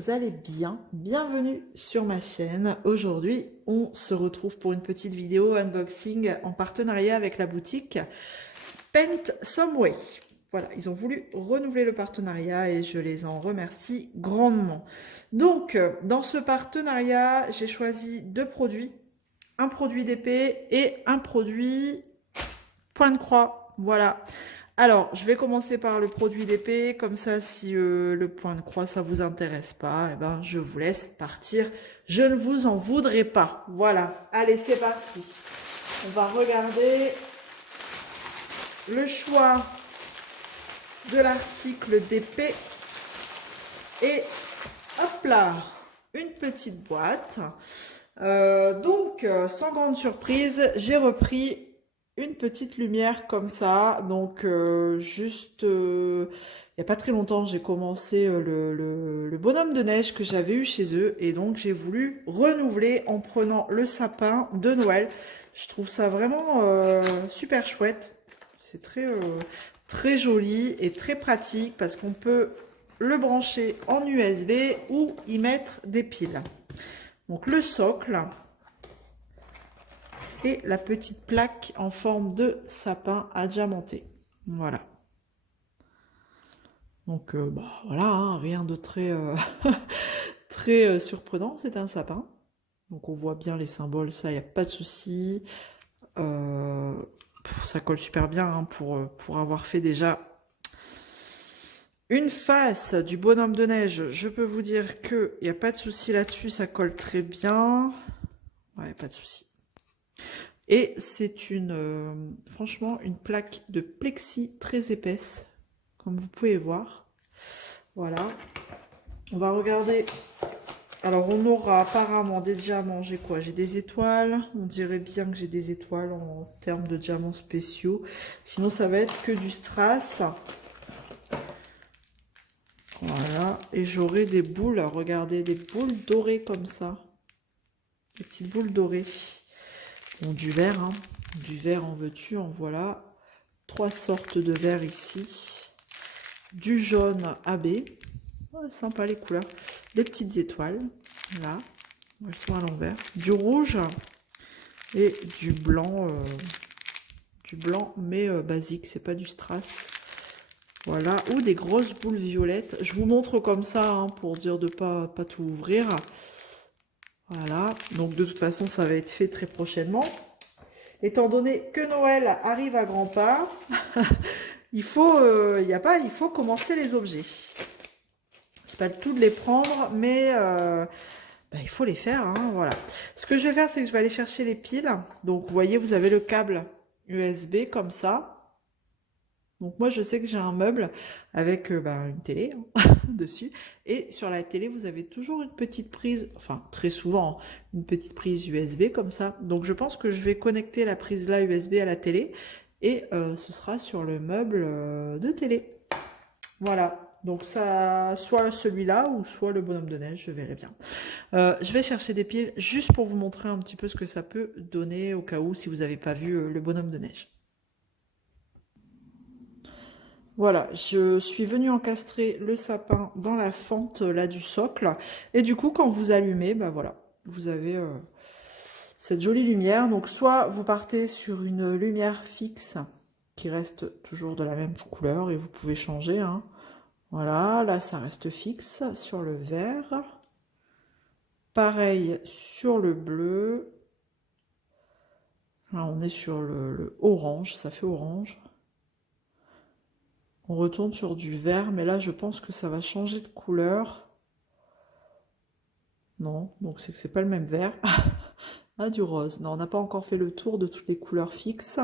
vous allez bien. Bienvenue sur ma chaîne. Aujourd'hui, on se retrouve pour une petite vidéo unboxing en partenariat avec la boutique Paint Some Way. Voilà, ils ont voulu renouveler le partenariat et je les en remercie grandement. Donc, dans ce partenariat, j'ai choisi deux produits. Un produit d'épée et un produit point de croix. Voilà. Alors, je vais commencer par le produit d'épée, comme ça, si le point de croix, ça vous intéresse pas, eh ben, je vous laisse partir. Je ne vous en voudrais pas. Voilà. Allez, c'est parti. On va regarder le choix de l'article d'épée. Et hop là, une petite boîte. Donc, sans grande surprise, j'ai repris une petite lumière comme ça. Donc, juste, il n'y a pas très longtemps, j'ai commencé le bonhomme de neige que j'avais eu chez eux. Et donc, j'ai voulu renouveler en prenant le sapin de Noël. Je trouve ça vraiment super chouette. C'est très joli et très pratique parce qu'on peut le brancher en USB ou y mettre des piles. Donc le socle et la petite plaque en forme de sapin à diamanter. Voilà. Donc voilà, hein, rien de très, très surprenant, c'est un sapin. Donc on voit bien les symboles, ça, il n'y a pas de souci. Ça colle super bien hein, pour avoir fait déjà une face du bonhomme de neige. Je peux vous dire qu'il n'y a pas de souci là-dessus, ça colle très bien. Ouais, pas de souci. Et c'est franchement, une plaque de plexi très épaisse, comme vous pouvez voir. Voilà. On va regarder. Alors, on aura apparemment des diamants. J'ai quoi? J'ai des étoiles. On dirait bien que j'ai des étoiles en termes de diamants spéciaux. Sinon, ça va être que du strass. Voilà. Et j'aurai des boules. Regardez, des boules dorées comme ça. Des petites boules dorées. Bon, du vert, hein. Du vert en veux-tu, en voilà. 3 sortes de vert ici. Du jaune AB. Ouais, sympa les couleurs. Des petites étoiles. Là. Elles sont à l'envers. Du rouge. Et du blanc. Mais basique. C'est pas du strass. Voilà. Ou des grosses boules violettes. Je vous montre comme ça hein, pour dire de pas tout ouvrir. Voilà. Donc de toute façon, ça va être fait très prochainement. Étant donné que Noël arrive à grands pas, il faut commencer les objets. C'est pas le tout de les prendre, mais il faut les faire. Hein, voilà. Ce que je vais faire, c'est que je vais aller chercher les piles. Donc, vous voyez, vous avez le câble USB comme ça. Donc, moi, je sais que j'ai un meuble avec une télé hein, dessus. Et sur la télé, vous avez toujours une petite prise, enfin, très souvent, une petite prise USB comme ça. Donc, je pense que je vais connecter la prise là USB à la télé. Et ce sera sur le meuble de télé. Voilà. Donc ça, soit celui-là ou soit le bonhomme de neige, je verrai bien. Je vais chercher des piles juste pour vous montrer un petit peu ce que ça peut donner au cas où si vous n'avez pas vu le bonhomme de neige. Voilà, je suis venue encastrer le sapin dans la fente là du socle. Et du coup, quand vous allumez, voilà, vous avez cette jolie lumière. Donc soit vous partez sur une lumière fixe qui reste toujours de la même couleur et vous pouvez changer, hein. Voilà, là ça reste fixe sur le vert. Pareil sur le bleu. Là on est sur le orange, ça fait orange. On retourne sur du vert, mais là je pense que ça va changer de couleur. Non, donc c'est que c'est pas le même vert. Ah, du rose. Non, on n'a pas encore fait le tour de toutes les couleurs fixes.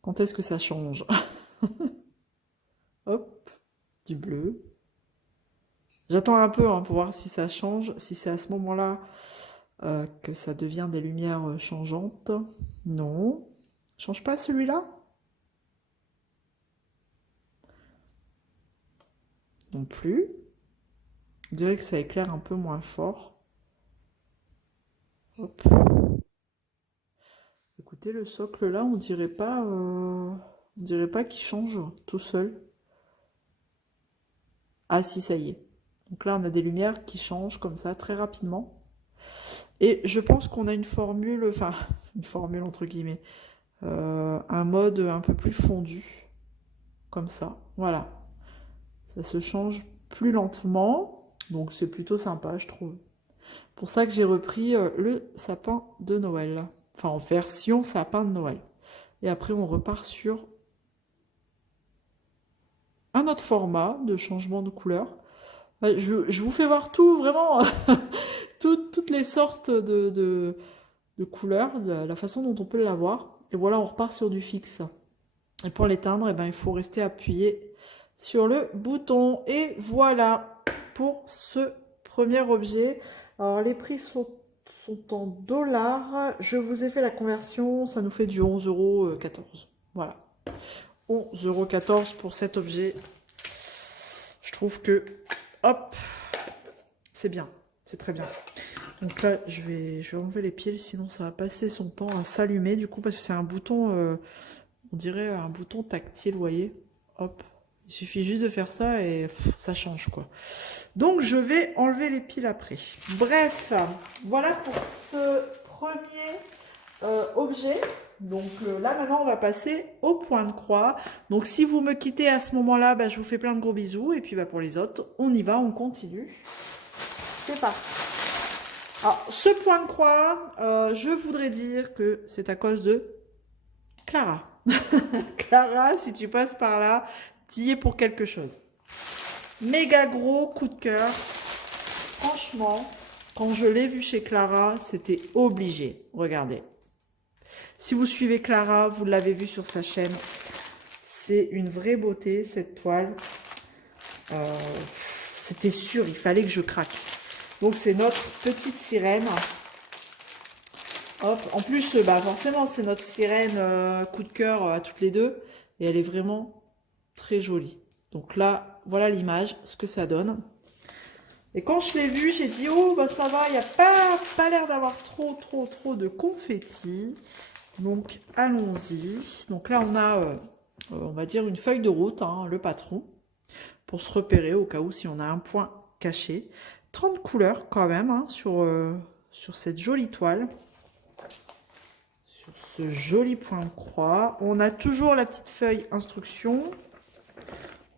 Quand est-ce que ça change? Hop, du bleu. J'attends un peu hein, pour voir si ça change, si c'est à ce moment-là que ça devient des lumières changeantes. Non. Change pas celui-là? Non plus. Je dirais que ça éclaire un peu moins fort. Hop. Écoutez, le socle là, on dirait pas qu'il change tout seul. Ah si, ça y est. Donc là, on a des lumières qui changent comme ça très rapidement. Et je pense qu'on a une formule, enfin, une formule entre guillemets, un mode un peu plus fondu, comme ça. Voilà. Ça se change plus lentement, donc c'est plutôt sympa, je trouve. Pour ça que j'ai repris le sapin de Noël. Enfin, en version sapin de Noël. Et après, on repart sur un autre format de changement de couleur. Je vous fais voir tout, vraiment, toutes les sortes de couleurs, la façon dont on peut l'avoir. Et voilà, on repart sur du fixe. Et pour l'éteindre, eh ben, il faut rester appuyé sur le bouton. Et voilà pour ce premier objet. Alors, les prix sont en dollars. Je vous ai fait la conversion, ça nous fait du 11,14 €. Voilà. 11,14 € pour cet objet. Je trouve que, hop, c'est bien. C'est très bien. Donc là, je vais enlever les piles, sinon ça va passer son temps à s'allumer. Du coup, parce que c'est un bouton, on dirait un bouton tactile, vous voyez. Hop. Il suffit juste de faire ça et ça change, quoi. Donc, je vais enlever les piles après. Bref, voilà pour ce premier objet. Donc là, maintenant, on va passer au point de croix. Donc, si vous me quittez à ce moment-là, bah, je vous fais plein de gros bisous. Et puis, bah, pour les autres, on y va, on continue. C'est parti. Alors, ce point de croix, je voudrais dire que c'est à cause de Clara. Clara, si tu passes par là, t'y es pour quelque chose. Méga gros coup de cœur. Franchement, quand je l'ai vu chez Clara, c'était obligé. Regardez. Si vous suivez Clara, vous l'avez vu sur sa chaîne. C'est une vraie beauté, cette toile. C'était sûr, il fallait que je craque. Donc, c'est notre petite sirène. Hop. En plus, bah, forcément, c'est notre sirène coup de cœur à toutes les deux. Et elle est vraiment très jolie. Donc là, voilà l'image, ce que ça donne. Et quand je l'ai vue, j'ai dit, oh, bah ça va, il n'y a pas l'air d'avoir trop de confetti. Donc, allons-y. Donc là, on a, on va dire, une feuille de route, hein, le patron, pour se repérer au cas où si on a un point caché. 30 couleurs quand même hein, sur cette jolie toile. Sur ce joli point de croix. On a toujours la petite feuille instruction.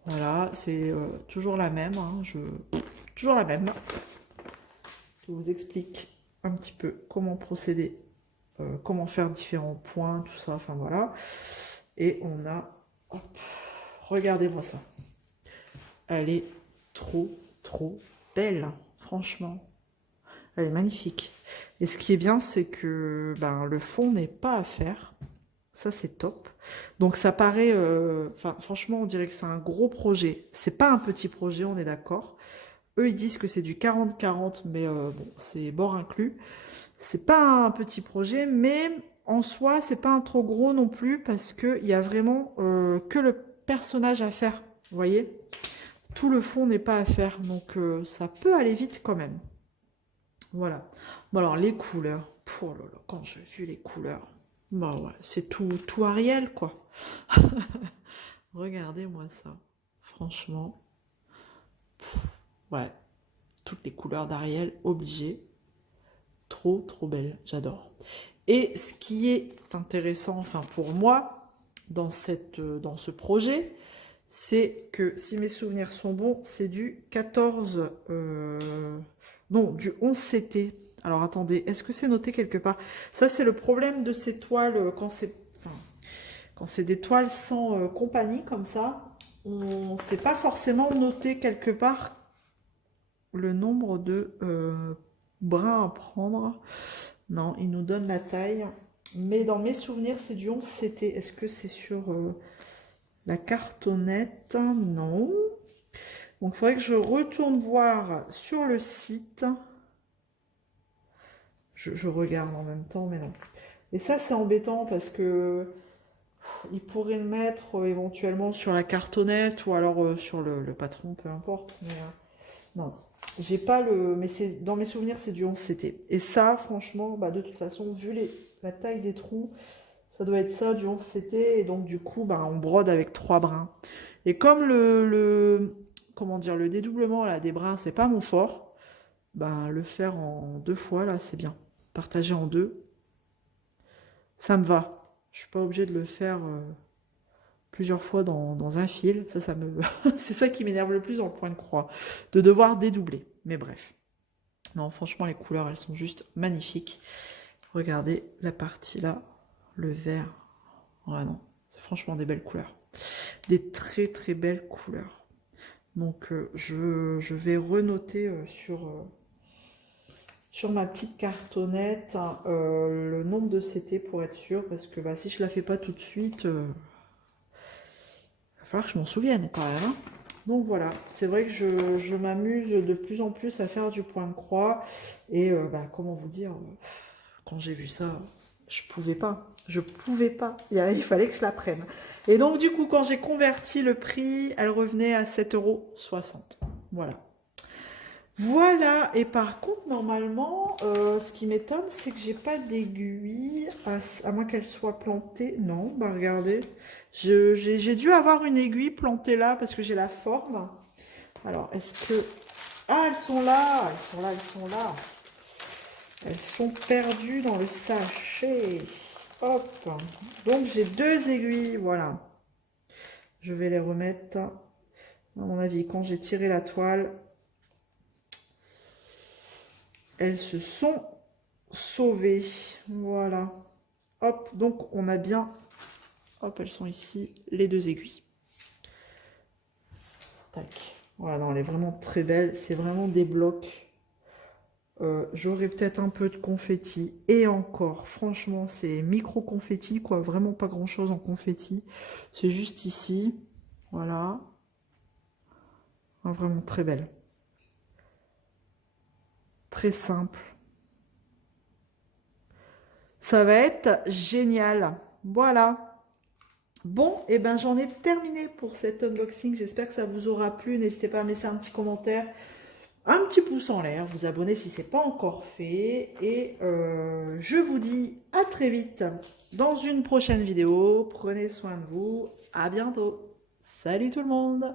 Voilà, c'est toujours la même. Hein, toujours la même. Je vous explique un petit peu comment procéder, comment faire différents points, tout ça. Enfin voilà. Et on a... Regardez-moi ça. Elle est trop belle. Franchement. Elle est magnifique. Et ce qui est bien, c'est que ben, le fond n'est pas à faire. Ça, c'est top. Donc, ça paraît... franchement, on dirait que c'est un gros projet. C'est pas un petit projet, on est d'accord. Eux, ils disent que c'est du 40-40, mais bon, c'est bord inclus. C'est pas un petit projet, mais en soi, c'est pas un trop gros non plus, parce qu'il y a vraiment que le personnage à faire. Vous voyez? Tout le fond n'est pas à faire. Donc, ça peut aller vite quand même. Voilà. Bon alors les couleurs. Oh là là, quand j'ai vu les couleurs. Bah ouais, c'est tout Ariel quoi. Regardez-moi ça. Franchement. Ouais. Toutes les couleurs d'Ariel obligées. Trop belle. J'adore. Et ce qui est intéressant, enfin pour moi, dans ce projet, c'est que si mes souvenirs sont bons, c'est du 14... non, du 11 CT. Alors attendez, est-ce que c'est noté quelque part? Ça, c'est le problème de ces toiles quand c'est des toiles sans compagnie comme ça. On ne sait pas forcément noter quelque part le nombre de brins à prendre. Non, il nous donne la taille. Mais dans mes souvenirs, c'est du 11 CT. Est-ce que c'est sur la cartonnette? Non. Donc, il faudrait que je retourne voir sur le site. Je regarde en même temps, mais non. Et ça, c'est embêtant parce que il pourrait le mettre éventuellement sur la cartonnette ou alors sur le patron, peu importe. Mais non, j'ai pas le... Mais dans mes souvenirs, c'est du 11 CT. Et ça, franchement, bah, de toute façon, vu la taille des trous, ça doit être ça, du 11 CT. Et donc, du coup, bah, on brode avec 3 brins. Et comme comment dire, le dédoublement là, des brins, c'est pas mon fort. Ben, le faire en 2 fois, là, c'est bien. Partager en 2, ça me va. Je suis pas obligée de le faire plusieurs fois dans un fil. Ça me... c'est ça qui m'énerve le plus dans le point de croix, de devoir dédoubler. Mais bref. Non, franchement, les couleurs, elles sont juste magnifiques. Regardez la partie là, le vert. Ouais, non, c'est franchement des belles couleurs. Des très très belles couleurs. Donc, je vais renoter sur ma petite cartonnette le nombre de CT pour être sûr, parce que bah, si je la fais pas tout de suite, il va falloir que je m'en souvienne quand même. Hein. Donc voilà, c'est vrai que je m'amuse de plus en plus à faire du point de croix. Et bah, comment vous dire, quand j'ai vu ça, je pouvais pas. Je pouvais pas. Il fallait que je la prenne. Et donc du coup, quand j'ai converti le prix, elle revenait à 7,60 €. Voilà. Voilà, et par contre, normalement, ce qui m'étonne, c'est que j'ai pas d'aiguille, à moins qu'elle soit plantée. Non, bah regardez, j'ai dû avoir une aiguille plantée là, parce que j'ai la forme. Alors, est-ce que... Ah, elles sont là, elles sont là, elles sont là. Elles sont perdues dans le sachet. Hop, donc j'ai 2 aiguilles, voilà. Je vais les remettre, à mon avis, quand j'ai tiré la toile... Elles se sont sauvées. Voilà. Hop, donc on a bien... Hop, elles sont ici, les 2 aiguilles. Tac. Voilà, non, elle est vraiment très belle. C'est vraiment des blocs. J'aurais peut-être un peu de confetti. Et encore, franchement, c'est micro-confetti, quoi. Vraiment pas grand-chose en confetti. C'est juste ici. Voilà. Ah, vraiment très belle. Très simple. Ça va être génial. Voilà. Bon, et ben j'en ai terminé pour cet unboxing. J'espère que ça vous aura plu. N'hésitez pas à me laisser un petit commentaire, un petit pouce en l'air, vous abonner si ce n'est pas encore fait. Et je vous dis à très vite dans une prochaine vidéo. Prenez soin de vous. À bientôt. Salut tout le monde.